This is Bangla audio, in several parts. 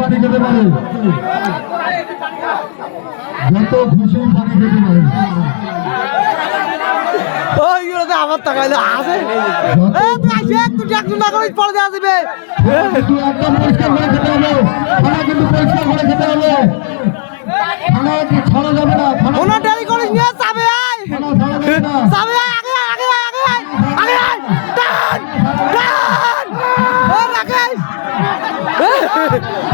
পানি খেতে পারে। যত খুশি পানি খেতে পারে। আমার আসে তুই একটু না করে পরে দেওয়া দিবে। কিন্তু একদম পরিষ্কার করে খেতে হবে। খানা কিন্তু পরিষ্কার করে খেতে হবে। খানা ছাড়া যাবে না? খানা দেরি করিস নিয়ে চাবে আয়। চাবে আয় আগে আগে আগে আগে টান টান ও রাকেশ।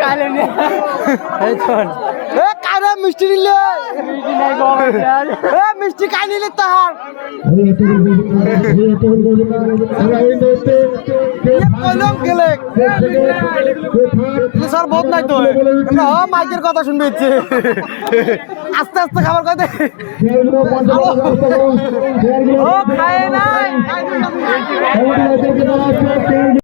কালে নিয়ে এই শোন এ কারে মিষ্টি দিলে এ মিষ্টি খাই নিলে তাহার কইলাম গেলে। স্যার বহুত নাই তো। হ, মাইকের কথা শুনবে ইচ্ছে। আস্তে আস্তে খাবার কথা খায় নাই।